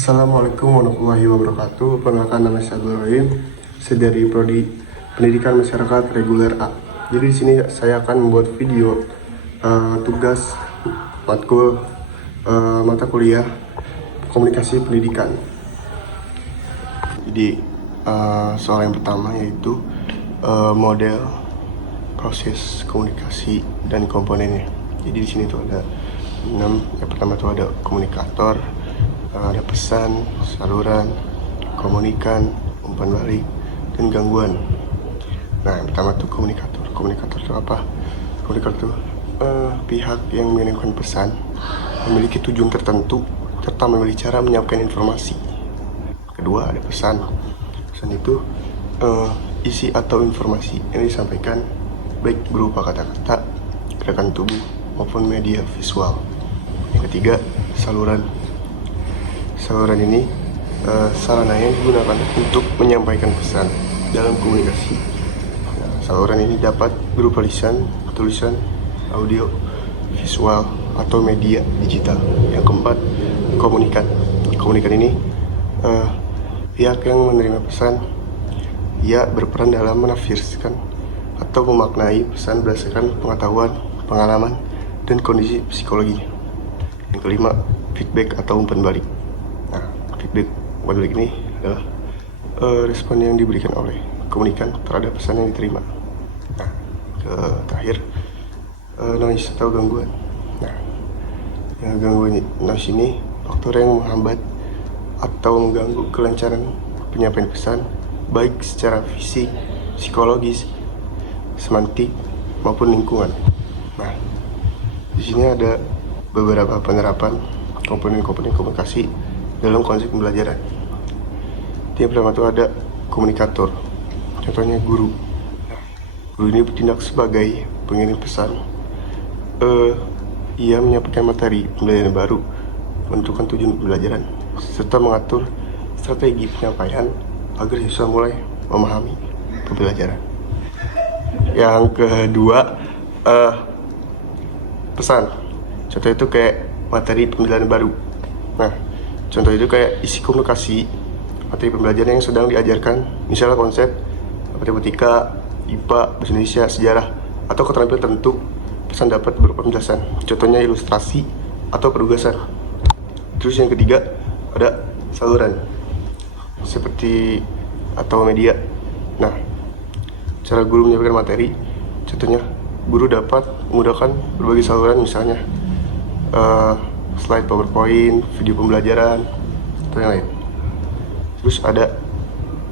Assalamualaikum warahmatullahi wabarakatuh. Perkenalkan, nama saya Abdul Rahim. Saya dari Prodi Pendidikan Masyarakat Reguler A. Jadi di sini saya akan membuat video tugas matkul mata kuliah komunikasi pendidikan. Jadi soal yang pertama yaitu model proses komunikasi dan komponennya. Jadi di sini tuh ada 6. Yang pertama tuh ada komunikator, ada pesan, saluran, komunikan, umpan balik, dan gangguan. Nah, yang pertama tuh komunikator. Komunikator itu apa? Komunikator itu pihak yang mengirimkan pesan, memiliki tujuan tertentu, serta memiliki cara menyampaikan informasi. Kedua, ada pesan. Pesan itu isi atau informasi yang disampaikan baik berupa kata-kata, gerakan tubuh, maupun media visual. Yang ketiga, saluran. Saluran ini sarana yang digunakan untuk menyampaikan pesan dalam komunikasi. Nah, saluran ini dapat berupa lisan, tulisan, audio, visual, atau media digital. Yang keempat, komunikan. Komunikan ini pihak yang menerima pesan, ia berperan dalam menafsirkan atau memaknai pesan berdasarkan pengetahuan, pengalaman, dan kondisi psikologi. Yang kelima, feedback atau umpan balik. Nah, feedback umpan balik ini adalah respon yang diberikan oleh komunikan terhadap pesan yang diterima. Nah, terakhir, noise atau gangguan. Nah, gangguan noise ini faktor yang menghambat atau mengganggu kelancaran penyampaian pesan, baik secara fisik, psikologis, semantik, maupun lingkungan. Nah, di sini ada beberapa penerapan komponen-komponen komunikasi dalam konsep pembelajaran. Yang pertama itu ada komunikator, contohnya guru. Guru ini bertindak sebagai pengirim pesan. Ia menyampaikan materi pembelajaran baru, menentukan tujuan pembelajaran, serta mengatur strategi penyampaian agar siswa mulai memahami pembelajaran. Yang kedua, pesan. Contoh itu kayak materi pembelajaran baru. Nah, contoh itu kayak isi komunikasi materi pembelajaran yang sedang diajarkan, misalnya konsep matematika, IPA, bahasa Indonesia, sejarah, atau keterampilan tertentu. Pesan dapat berupa penjelasan, contohnya ilustrasi atau penugasan. Terus yang ketiga ada saluran, seperti atau media. Nah, cara guru menyampaikan materi, contohnya guru dapat menggunakan berbagai saluran, misalnya slide PowerPoint, video pembelajaran, atau yang lain. Terus ada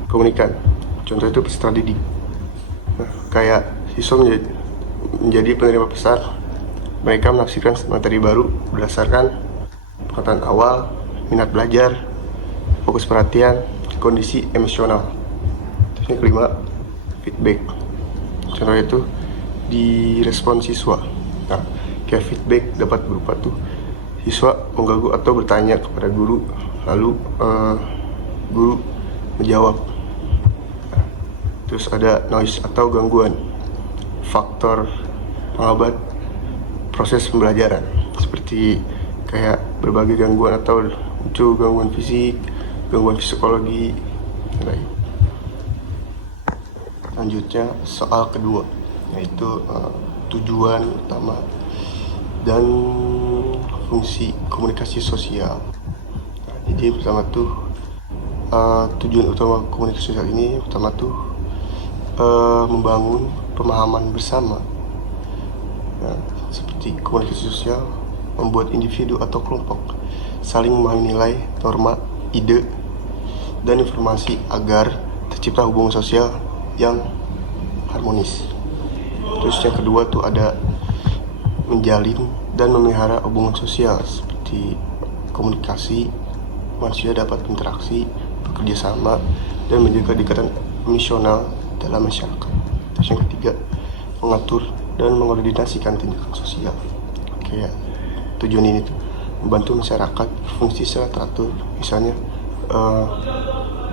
komunikan, contoh itu peserta didik. Nah, kayak siswa menjadi penerima pesan, mereka menafsirkan materi baru berdasarkan pengetahuan awal, minat belajar, fokus perhatian, kondisi emosional. Terus yang kelima, feedback. Contoh itu di respon siswa. Nah, kayak feedback dapat berupa tuh siswa mengganggu atau bertanya kepada guru, lalu guru menjawab. Nah, terus ada noise atau gangguan, faktor penghambat proses pembelajaran, seperti kayak berbagai gangguan atau muncul gangguan fisik, gangguan psikologi, dan lain. Selanjutnya soal kedua, yaitu tujuan utama dan fungsi komunikasi sosial. Nah, jadi pertama tuh tujuan utama komunikasi sosial ini pertama tuh membangun pemahaman bersama. Nah, seperti komunikasi sosial membuat individu atau kelompok saling memahami nilai, norma, ide, dan informasi agar tercipta hubungan sosial yang harmonis. Terus yang kedua tuh ada menjalin dan memelihara hubungan sosial, seperti komunikasi, manusia dapat berinteraksi, bekerja sama, dan menjaga ikatan emosional dalam masyarakat. Terus yang ketiga, mengatur dan mengkoordinasikan tindakan sosial. Kayak tujuan ini tuh membantu masyarakat berfungsi secara teratur, misalnya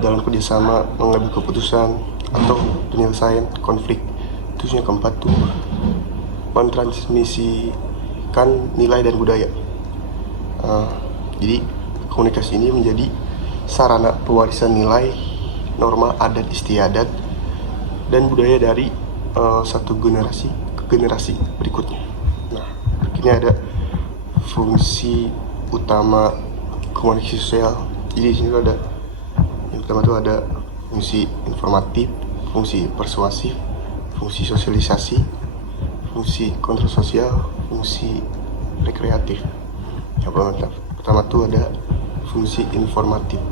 dalam kerjasama mengambil keputusan atau penyelesaian konflik. Terus yang keempat tuh mentransmisikan nilai dan budaya. Jadi komunikasi ini menjadi sarana pewarisan nilai, norma adat istiadat, dan budaya dari satu generasi ke generasi berikutnya. Nah, ini ada fungsi utama komunikasi sosial. Jadi di sini ada yang pertama tuh ada fungsi informatif, fungsi persuasif, fungsi sosialisasi, fungsi kontrol sosial, fungsi rekreatif. Yang pertama tuh ada fungsi informatif.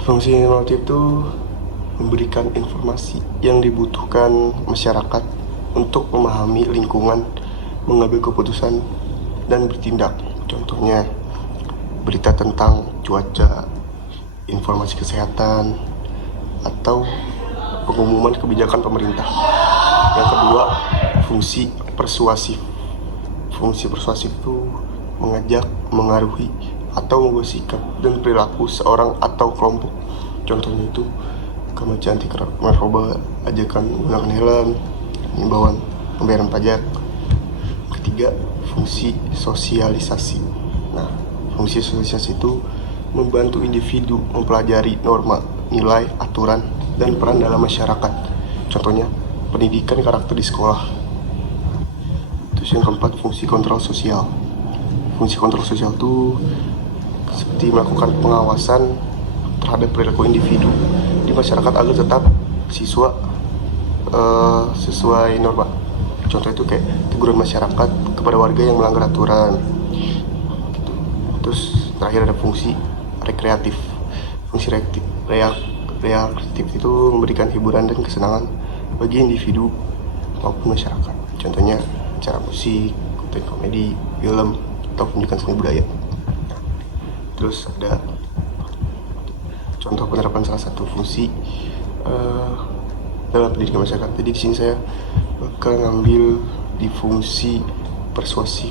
Fungsi informatif itu memberikan informasi yang dibutuhkan masyarakat untuk memahami lingkungan, mengambil keputusan, dan bertindak. Contohnya, berita tentang cuaca, informasi kesehatan, atau pengumuman kebijakan pemerintah. Yang kedua, fungsi persuasif. Fungsi persuasif itu mengajak, mengaruhi, atau mengubah sikap dan perilaku seorang atau kelompok. Contohnya itu kebijakan anti narkoba, ajakan menggunakan helm, himbauan pembayaran pajak. Ketiga, fungsi sosialisasi. Nah, fungsi sosialisasi itu membantu individu mempelajari norma, nilai, aturan, dan peran dalam masyarakat. Contohnya, pendidikan karakter di sekolah. Terus yang keempat, fungsi kontrol sosial. Fungsi kontrol sosial itu seperti melakukan pengawasan terhadap perilaku individu di masyarakat agar tetap siswa sesuai norma. Contoh itu kayak teguran masyarakat kepada warga yang melanggar aturan. Terus terakhir ada fungsi rekreatif. Fungsi rekreatif itu memberikan hiburan dan kesenangan bagi individu maupun masyarakat. Contohnya acara musik, konten komedi, film, atau penunjukan seni budaya. Terus ada contoh penerapan salah satu fungsi dalam pendidikan masyarakat. Jadi di sini saya bakal ngambil di fungsi persuasif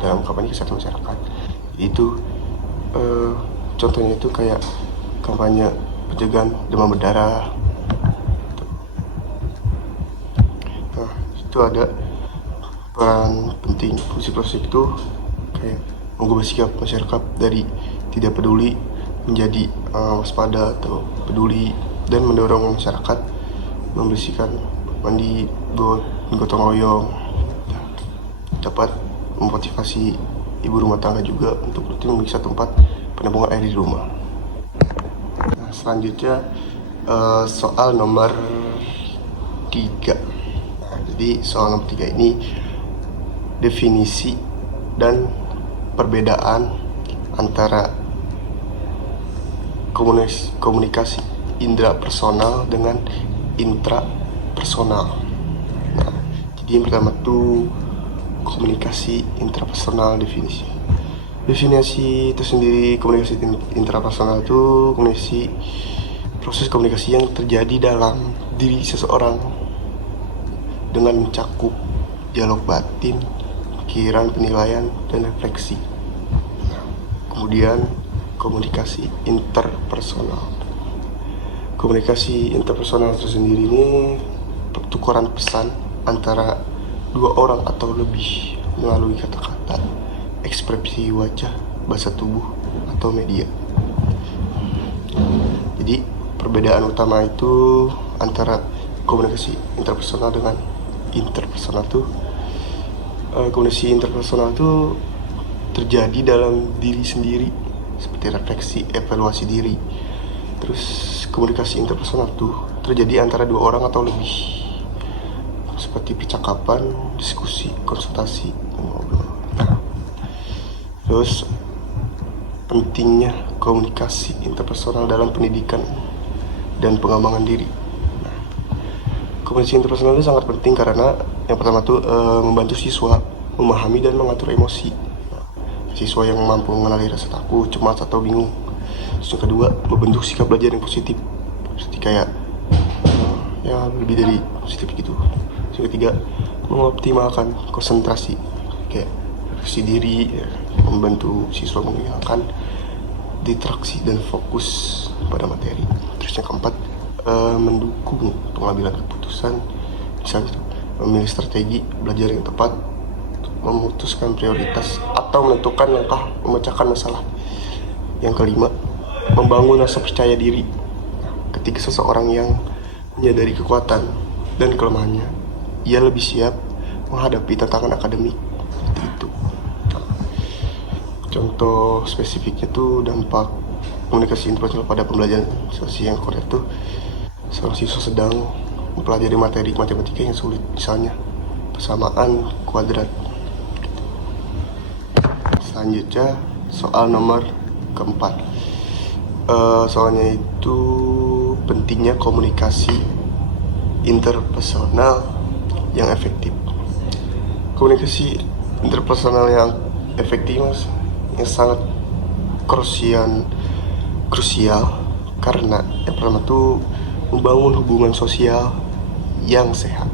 dalam kampanye kesehatan masyarakat. Itu contohnya itu kayak kampanye pencegahan demam berdarah. Nah, itu ada peran penting fungsi persuasif itu kayak mengubah sikap masyarakat dari tidak peduli menjadi waspada atau peduli, dan mendorong masyarakat membersihkan mandi, gotong royong. Dapat memotivasi ibu rumah tangga juga untuk rutin memeriksa tempat penampungan air di rumah. Nah, selanjutnya soal nomor 3. Nah, jadi soal nomor 3 ini definisi dan perbedaan antara komunikasi intrapersonal dengan intrapersonal. Nah, jadi yang pertama tuh komunikasi intrapersonal. Definisi itu sendiri, komunikasi intrapersonal itu proses komunikasi yang terjadi dalam diri seseorang dengan mencakup dialog batin, pikiran, penilaian, dan refleksi. Nah, kemudian komunikasi interpersonal. Komunikasi interpersonal tersendiri ini pertukaran pesan antara dua orang atau lebih melalui kata-kata, ekspresi wajah, bahasa tubuh, atau media. Jadi perbedaan utama itu antara komunikasi interpersonal dengan interpersonal tuh, komunikasi interpersonal itu terjadi dalam diri sendiri seperti refleksi, evaluasi diri. Terus komunikasi interpersonal tuh terjadi antara dua orang atau lebih seperti percakapan, diskusi, konsultasi, dan ngobrol. Terus pentingnya komunikasi interpersonal dalam pendidikan dan pengembangan diri. Komunikasi interpersonal itu sangat penting karena yang pertama tuh membantu siswa memahami dan mengatur emosi. Siswa yang mampu mengenali rasa takut, cemas, atau bingung. Terus yang kedua, membentuk sikap belajar yang positif, seperti kayak ya lebih dari positif gitu. Terus yang ketiga, mengoptimalkan konsentrasi, kayak refleksi diri, ya, membantu siswa menghilangkan distraksi dan fokus pada materi. Terus yang keempat, mendukung pengambilan keputusan, misalnya memilih strategi belajar yang tepat, memutuskan prioritas, atau menentukan langkah memecahkan masalah. Yang kelima, membangun rasa percaya diri. Ketika seseorang yang menyadari kekuatan dan kelemahannya, ia lebih siap menghadapi tantangan akademik. Seperti itu. Contoh spesifiknya tuh dampak komunikasi interpersonal pada pembelajaran sosial yang korek tuh, seorang siswa sedang mempelajari materi matematika yang sulit, misalnya persamaan kuadrat. Selanjutnya soal nomor keempat. Soalnya itu pentingnya komunikasi interpersonal yang efektif. Komunikasi interpersonal yang efektif yang sangat krusial karena yang pertama tuh membangun hubungan sosial yang sehat.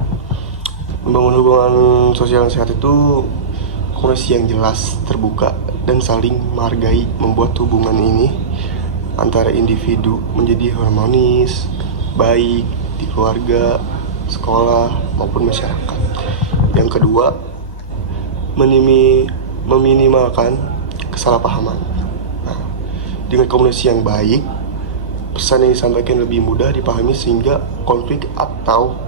Membangun hubungan sosial yang sehat itu komunikasi yang jelas, terbuka, dan saling menghargai membuat hubungan ini antara individu menjadi harmonis, baik di keluarga, sekolah, maupun masyarakat. Yang kedua, meminimalkan kesalahpahaman. Nah, dengan komunikasi yang baik, pesan yang disampaikan lebih mudah dipahami sehingga konflik atau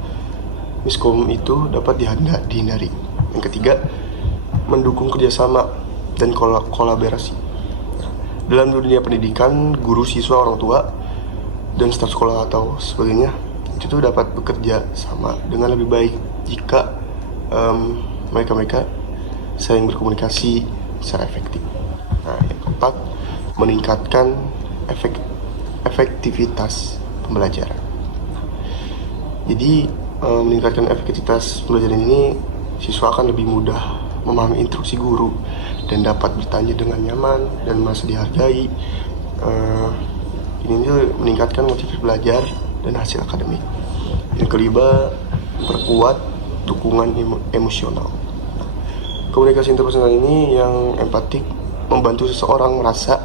miskom itu dapat dihindari. Yang ketiga, mendukung kerjasama dan kolaborasi. Dalam dunia pendidikan, guru, siswa, orang tua, dan staf sekolah atau sebagainya itu tuh dapat bekerja sama dengan lebih baik jika mereka saling berkomunikasi secara efektif. Nah, yang keempat, meningkatkan efektivitas pembelajaran. Jadi meningkatkan efektivitas pembelajaran ini, siswa akan lebih mudah memahami instruksi guru dan dapat bertanya dengan nyaman dan merasa dihargai. Ini meningkatkan motivasi belajar dan hasil akademik. Yang kelima, memperkuat dukungan emosional. Komunikasi interpersonal ini yang empatik membantu seseorang merasa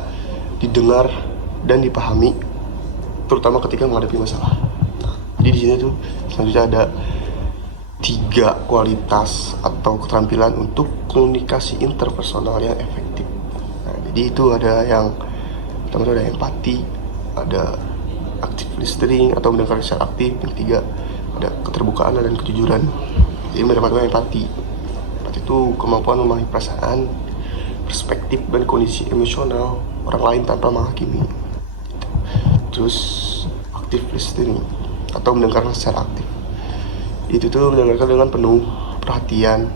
didengar dan dipahami, terutama ketika menghadapi masalah. Jadi di sini tuh selanjutnya ada 3 kualitas atau keterampilan untuk komunikasi interpersonal yang efektif. Nah, jadi itu ada yang pertama ada empati, ada active listening atau mendengar secara aktif. Yang ketiga ada keterbukaan dan kejujuran. Jadi mendapatkan empati. Empati itu kemampuan memahami perasaan, perspektif dan kondisi emosional orang lain tanpa menghakimi. Terus active listening atau mendengarkan secara aktif. Itu tuh mendengarkan dengan penuh perhatian,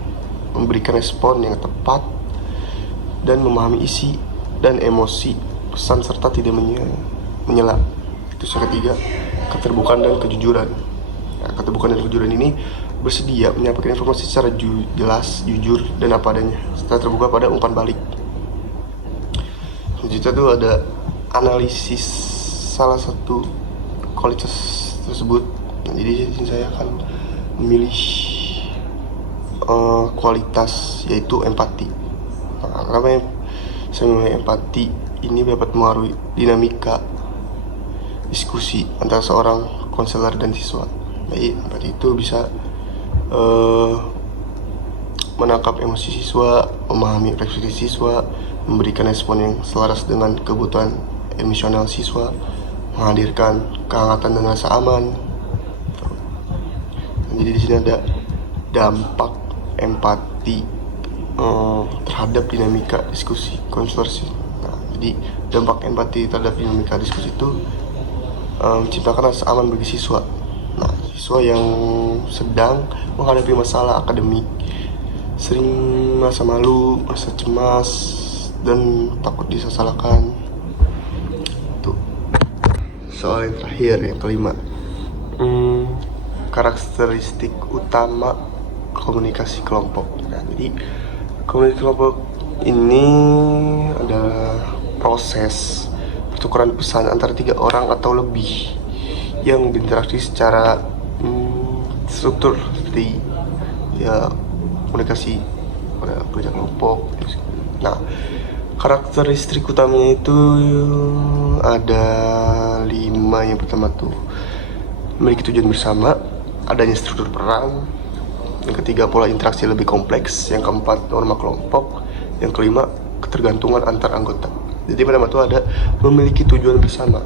memberikan respon yang tepat, dan memahami isi dan emosi pesan serta tidak menyela. Itu yang ketiga, keterbukaan dan kejujuran. Nah, keterbukaan dan kejujuran ini bersedia menyampaikan informasi secara jelas, jujur, dan apa adanya, serta terbuka pada umpan balik. Selanjutnya tuh ada analisis salah satu kualitas tersebut. Nah, jadi saya akan memilih kualitas yaitu empati. Nah, kenapa saya memilih empati? Ini dapat mengaruhi dinamika diskusi antara seorang konselor dan siswa. Jadi empati itu bisa menangkap emosi siswa, memahami refleksi siswa, memberikan respon yang selaras dengan kebutuhan emosional siswa, menghadirkan kehangatan dan rasa aman. Jadi di sini ada dampak empati terhadap dinamika diskusi konselorsi. Nah, jadi dampak empati terhadap dinamika diskusi itu menciptakan rasa aman bagi siswa. Nah, siswa yang sedang menghadapi masalah akademik sering merasa malu, merasa cemas, dan takut disalahkan. Itu. Soal yang terakhir, yang kelima. Karakteristik utama komunikasi kelompok. Nah, jadi komunikasi kelompok ini adalah proses pertukaran pesan antara 3 orang atau lebih yang berinteraksi secara struktur seperti ya komunikasi pada kerja kelompok. Nah, karakteristik utamanya itu ada 5. Yang pertama tuh memiliki tujuan bersama, adanya struktur peran. Yang ketiga, pola interaksi lebih kompleks. Yang keempat, norma kelompok. Yang kelima, ketergantungan antar anggota. Jadi pertama tuh ada memiliki tujuan bersama.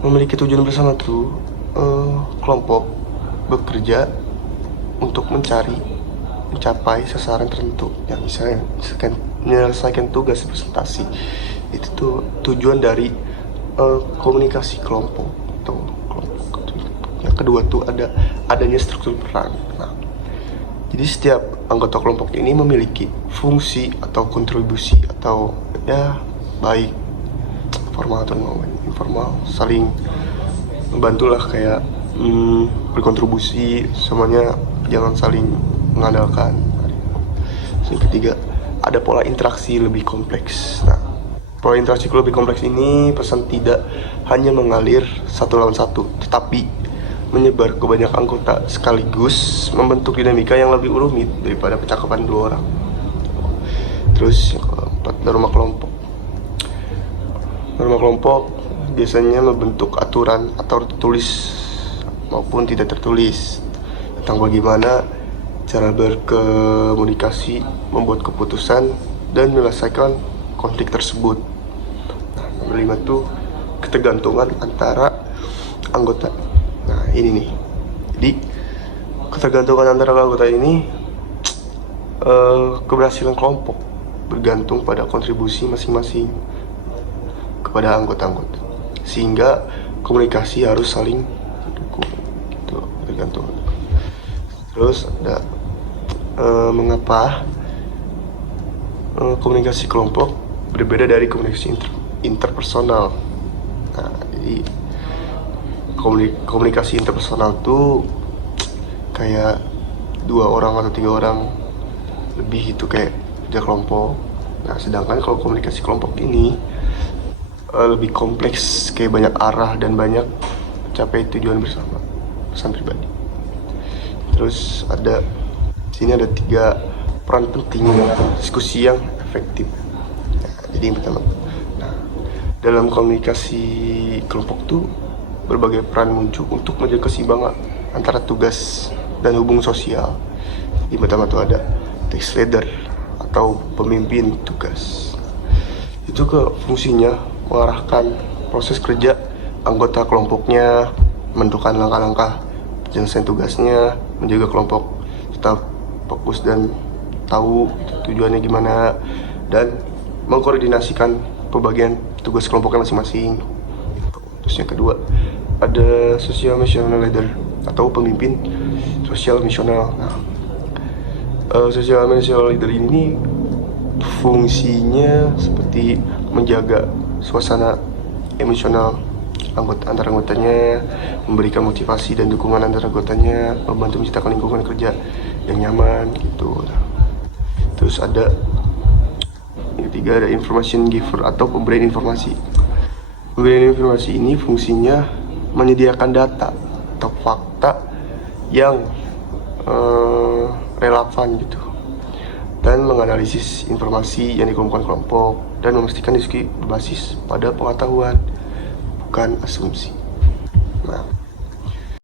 Memiliki tujuan bersama tuh kelompok bekerja untuk mencapai sasaran tertentu. Ya misalnya menyelesaikan tugas presentasi. Itu tuh tujuan dari komunikasi kelompok atau kelompok. Yang kedua tuh adanya struktur peran. Nah, jadi setiap anggota kelompok ini memiliki fungsi atau kontribusi atau ya baik formal atau informal, saling membantulah kayak berkontribusi, semuanya jangan saling mengandalkan. Yang ketiga, ada pola interaksi lebih kompleks. Nah, pola interaksi lebih kompleks ini pesan tidak hanya mengalir satu lawan satu, tetapi menyebar ke banyak anggota sekaligus membentuk dinamika yang lebih rumit daripada percakapan dua orang. Terus yang keempat, norma kelompok. Norma kelompok biasanya membentuk aturan atau tertulis maupun tidak tertulis tentang bagaimana cara berkomunikasi, membuat keputusan, dan menyelesaikan konflik tersebut. Nah, nomor 5 tuh ketergantungan antara anggota. Nah, ini nih. Jadi ketergantungan antara anggota ini keberhasilan kelompok bergantung pada kontribusi masing-masing kepada anggota-anggota, sehingga komunikasi harus saling mendukung gitu, tergantung. Terus ada mengapa komunikasi kelompok berbeda dari komunikasi interpersonal. Nah, jadi komunikasi interpersonal tuh kayak 2 orang atau 3 orang lebih, itu kayak kerja kelompok. Nah, sedangkan kalau komunikasi kelompok ini lebih kompleks, kayak banyak arah dan banyak mencapai tujuan bersama, pesan pribadi. Terus sini ada 3 peran penting diskusi yang efektif. Nah, jadi yang pertama, dalam komunikasi kelompok tuh berbagai peran muncul untuk menjaga keseimbangan antara tugas dan hubungan sosial. Yang pertama tuh ada task leader atau pemimpin tugas. Itu fungsinya mengarahkan proses kerja anggota kelompoknya, menentukan langkah-langkah penyelesaian tugasnya, menjaga kelompok tetap fokus dan tahu tujuannya gimana, dan mengkoordinasikan pembagian tugas kelompoknya masing-masing. Terus yang kedua, ada social missional leader atau pemimpin sosial misional. Nah, social missional leader ini fungsinya seperti menjaga suasana emosional antar anggotanya, memberikan motivasi dan dukungan antar anggotanya, membantu menciptakan lingkungan kerja yang nyaman gitu. Terus ada yang ketiga, ada information giver atau pemberian informasi. Pemberian informasi ini fungsinya menyediakan data atau fakta yang relevan gitu, dan menganalisis informasi yang dikumpulkan kelompok, dan memastikan diskusi berbasis pada pengetahuan, bukan asumsi. Nah,